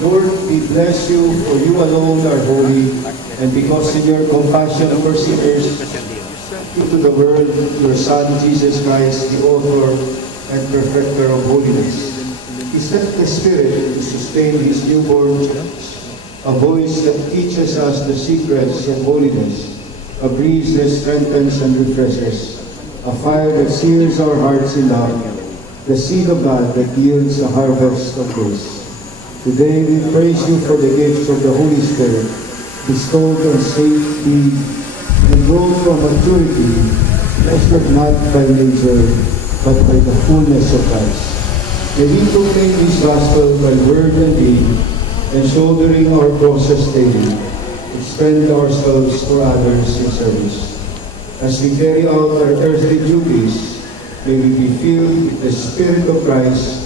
Lord, we bless you, for you alone are holy, and because in your compassion for sinners, into the world your Son, Jesus Christ, the author and perfecter of holiness. He sent the Spirit to sustain his newborn church, a voice that teaches us the secrets of holiness, a breeze that strengthens and refreshes, a fire that sears our hearts in love, the seed of God that yields a harvest of grace. Today we praise you for the gifts of the Holy Spirit, bestowed on saints and grown from maturity, measured not by nature, but by the fullness of Christ. May we proclaim this gospel by word and deed, and shouldering our crosses daily, expend ourselves for others in service. As we carry out our earthly duties, may we be filled with the Spirit of Christ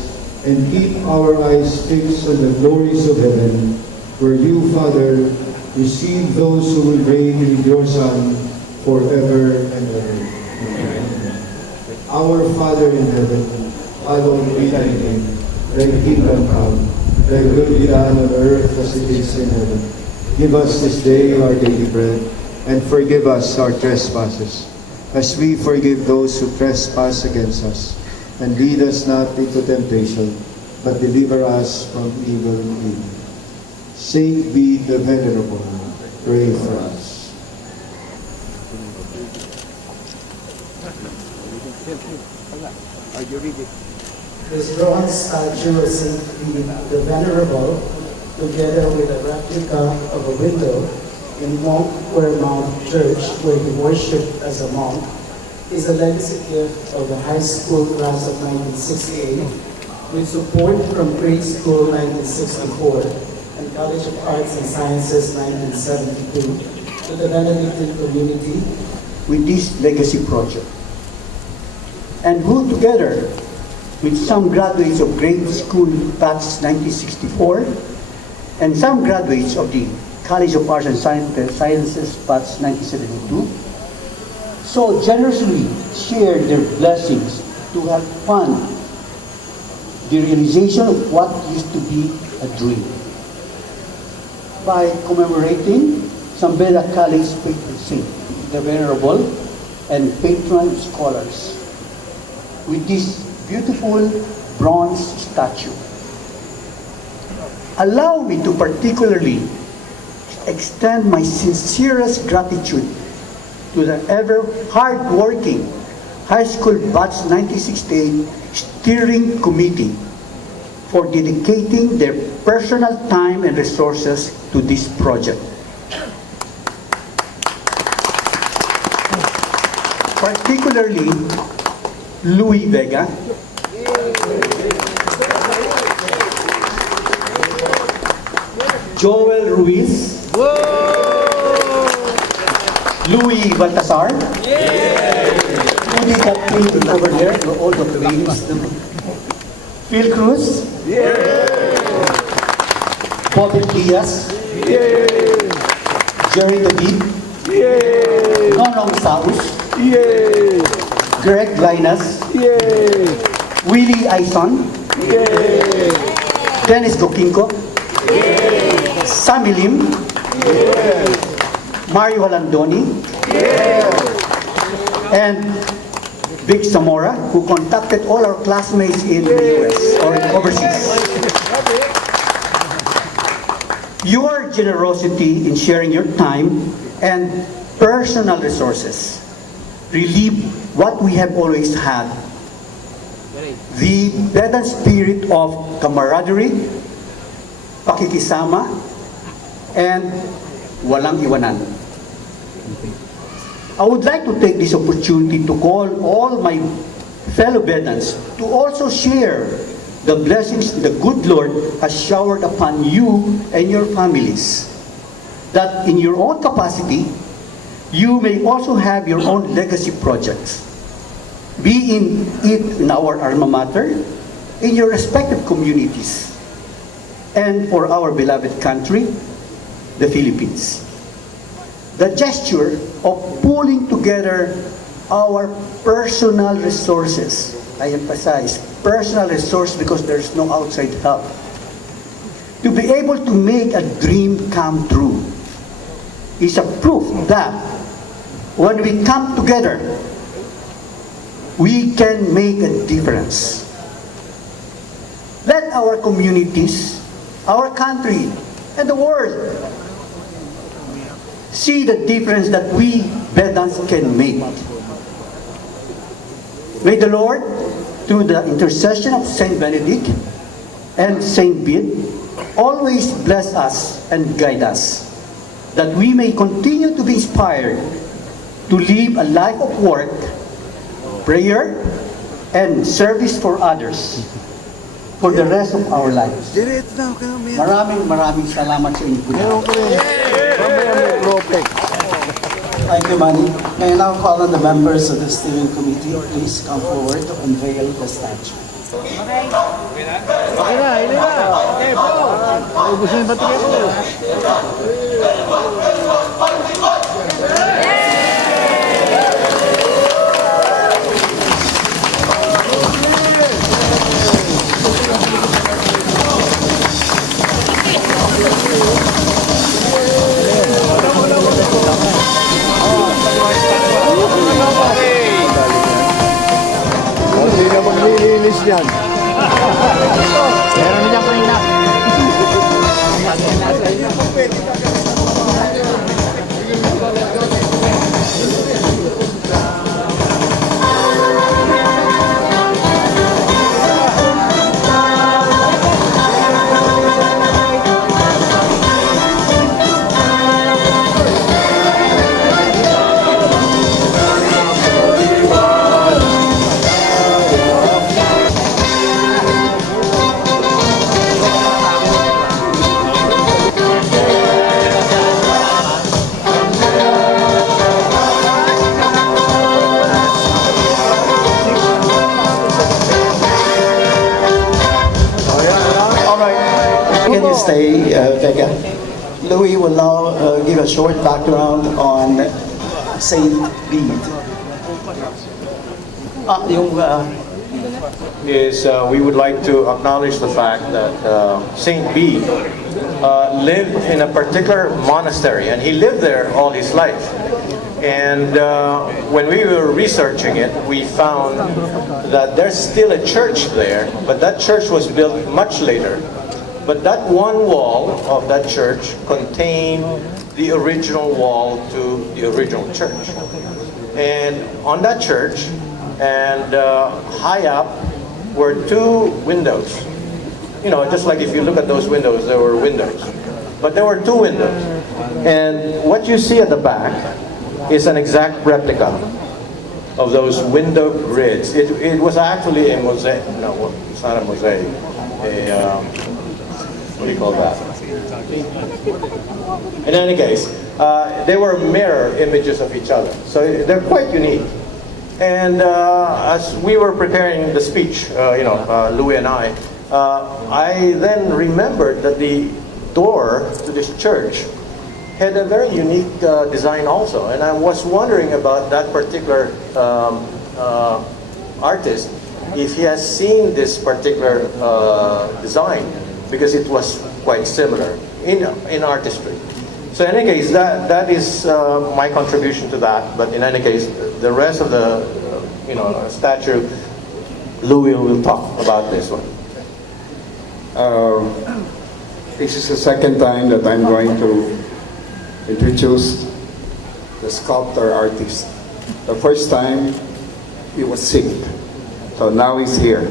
and keep our eyes fixed on the glories of heaven, where you, Father, receive those who will reign with your Son forever and ever. Amen. Our Father in heaven, hallowed be thy name. Thy kingdom come, thy will be done on earth as it is in heaven. Give us this day our daily bread, and forgive us our trespasses, as we forgive those who trespass against us. And lead us not into temptation, but deliver us from evil. Saint Bede the Venerable, pray for us. This bronze statue of Saint Bede the Venerable, together with a replica of a window in Monk Mount Church, where he worshipped as a monk, is a legacy gift of the high school class of 1968, with support from grade school 1964 and College of Arts and Sciences 1972 to the Benedictine community with this legacy project. And who, together with some graduates of grade school batch 1964 and some graduates of the College of Arts and Sciences batch 1972, so generously shared their blessings to help fund the realization of what used to be a dream. By commemorating some BEDA College patron saint, the Venerable, and patron scholars, with this beautiful bronze statue. Allow me to particularly extend my sincerest gratitude to the ever hard-working High School Batch 1968 Steering Committee for dedicating their personal time and resources to this project. Particularly Louis Vega, Joel Ruiz, Louis Baltasar, who did that thing over there, all the names. Phil Cruz, Bobby Diaz, Jerry David, Nonong Saus, Greg Linus, Willie Aison, Dennis Gokinko, Sammy Lim, Mario Halandoni, and Vic Zamora, who contacted all our classmates in the US or overseas. Your generosity in sharing your time and personal resources relieve what we have always had, the BEDA spirit of camaraderie, pakikisama, and walang iwanan. I would like to take this opportunity to call all my fellow Bedans to also share the blessings the good Lord has showered upon you and your families, that in your own capacity, you may also have your own legacy projects, be it in our alma mater, in your respective communities, and for our beloved country, the Philippines. The gesture of pulling together our personal resources, I emphasize, personal resource because there's no outside help, To be able to make a dream come true is a proof that when we come together, we can make a difference. Let our communities, our country, and the world see the difference that we Bedans can make. May the Lord, through the intercession of Saint Benedict and Saint Bede, always bless us and guide us, that we may continue to be inspired to live a life of work, prayer, and service for others for the rest of our lives. Maraming salamat sa inyo. Thank you, Manny. May I now call on the members of the steering committee. Please come forward to unveil the statue. Okay na, hili na. Okay po. Ubusin yung batigay po. Hindi na maglilinis yan. Meron na dyan kanina. Can you stay, Becca? Louis will now give a short background on Saint Bede. We would like to acknowledge the fact that Saint Bede lived in a particular monastery, and he lived there all his life. And when we were researching it, we found that there's still a church there, but that church was built much later. But that one wall of that church contained the original wall to the original church. And on that church, and high up, were two windows. You know, just like if you look at those windows, there were windows. But there were two windows. And what you see at the back is an exact replica of those window grids. It was actually a mosaic. No, it's not a mosaic. What do you call that? In any case, they were mirror images of each other. So they're quite unique. And as we were preparing the speech, Louis and I then remembered that the door to this church had a very unique design also. And I was wondering about that particular artist, if he has seen this particular design, because it was quite similar in artistry. So in any case, that is my contribution to that. But in any case, the rest of the statue, Louis will talk about this one. This is the second time that I'm going to introduce the sculptor artist. The first time he was sick, so now he's here.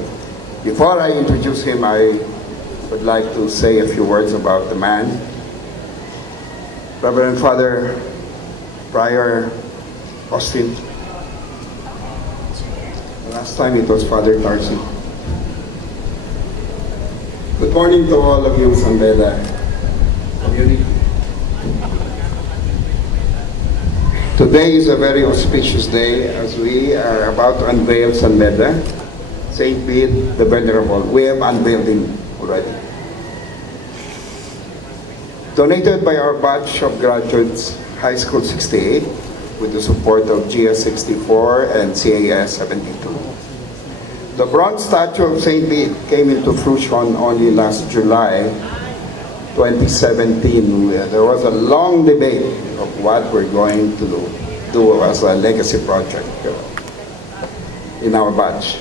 Before I introduce him, I would like to say a few words about the man. Reverend Father Prior Austin. Last time it was Father Tarsi. Good morning to all of you from BEDA community. Today is a very auspicious day as we are about to unveil San Beda, Saint Bede the Venerable. We have unveiled him already. Donated by our batch of graduates, High School 68, with the support of GS 64 and CAS 72. The bronze statue of Saint Bede came into fruition only last July 2017, there was a long debate of what we're going to do as a legacy project in our batch.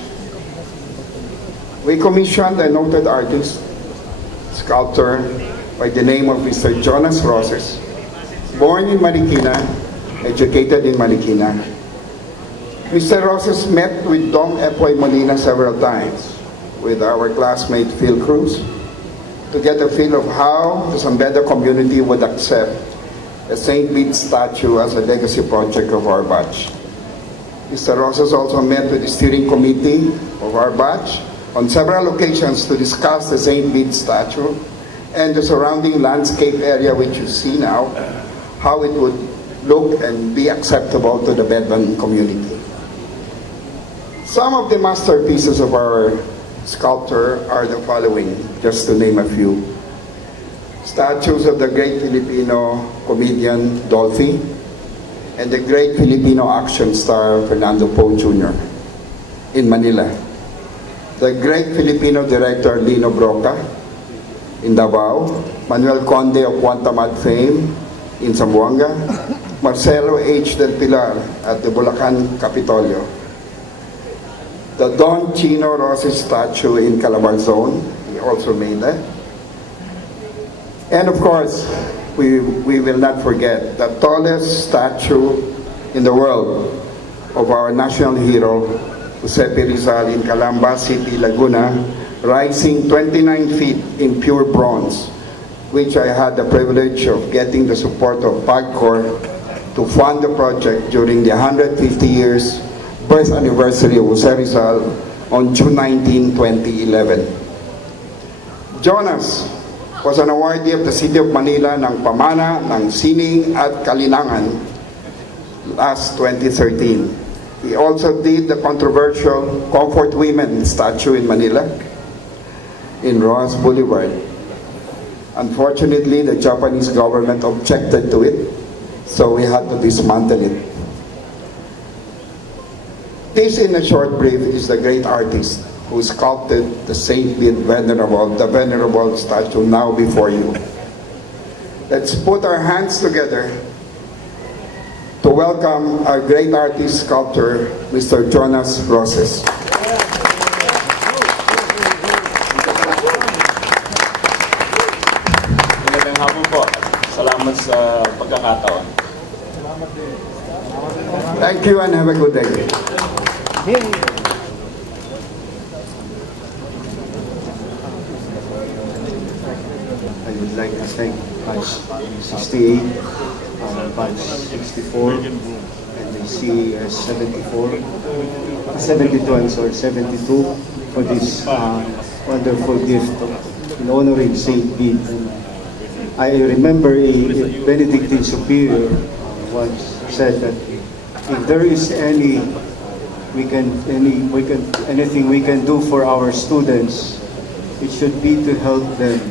We commissioned a noted artist, sculptor by the name of Mr. Jonas Roses, born in Marikina, educated in Marikina. Mr. Roses met with Dong Epoy Molina several times with our classmate Phil Cruz to get a feel of how the Zambeda community would accept a St. Bede statue as a legacy project of our batch. Mr. Roses also met with the steering committee of our batch on several occasions to discuss the St. Bede statue and the surrounding landscape area which you see now, how it would look and be acceptable to the Bedouin community. Some of the masterpieces of our sculptor are the following, just to name a few. Statues of the great Filipino comedian Dolphy and the great Filipino action star Fernando Poe Jr. in Manila. The great Filipino director Lino Broca in Davao, Manuel Conde of Guantamad fame in Zamboanga, Marcelo H. del Pilar at the Bulacan Capitolio, the Don Chino Roses statue in Calabarzon, he also made that. And of course, we will not forget the tallest statue in the world of our national hero, Giuseppe Rizal in Calamba City, Laguna, rising 29 feet in pure bronze, which I had the privilege of getting the support of Part2 to fund the project during the 150 years birth anniversary of Jose Rizal on June 19, 2011. Jonas was an awardee of the City of Manila ng Pamana ng Sining at Kalinangan last 2013. He also did the controversial Comfort Women statue in Manila, in Rojas Boulevard. Unfortunately, the Japanese government objected to it, so we had to dismantle it. This, in a short brief, is the great artist who sculpted the St. Bede the venerable statue now before you. Let's put our hands together to welcome our great artist sculptor, Mr. Jonas Roses. Magandang hapon po. Salamat sa pagkakataon. Thank you and have a good day. I would like to thank Batch 68, Batch 64, and the CES 72, I'm sorry, 72, for this wonderful gift in honoring St. Bede. I remember a Benedictine superior once said that if there is anything we can do for our students, it should be to help them.